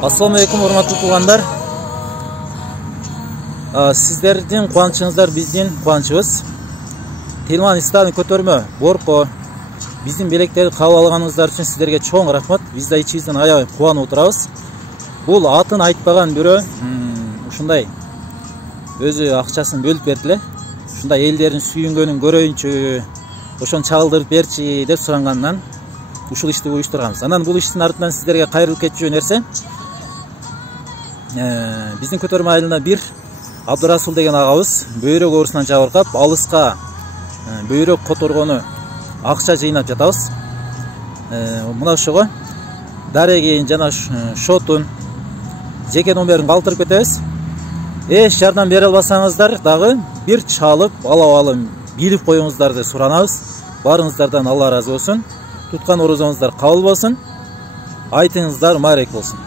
Assalamu alaikum урматтуу туугандар. Сиздердин кубанычыңыздар биздин кубанычыбыз. Телман Исламдын көтөрмө Борко биздин белектерди кабыл алганыңыздар үчүн сиздерге чоң рахмат. Биз да ичибизден аябай кубанып отурабыз. Бул атын айтпаган бирөө ушундай өзү акчасын бөлүп берди эле. Ушундай элдердин сүйүнгөнүн көрөйүнчү, ошону чагылдырып берчи деп сурангандан ушул ишти уюштурганбыз. Анан бул иштин артынан сиздерге кайрылып кетчү нерсе, биздин көтөрмө айылына бир Абдурасул деген агабыз бөйрөк оорусунан жабыркап, алыска бөйрөк которгону акча жыйнап жатабыз. Мына ошого дарегин жана шотун, жеке номерин калтырып кетебиз. Эч жардам бере албасаңыздар дагы бир чалып, алып билип коюңуздарды суранабыз. Барыңыздардан Алла ыраазы болсун. Туткан орозоңуздар кабыл болсун. Айтыңыздар маарек болсун.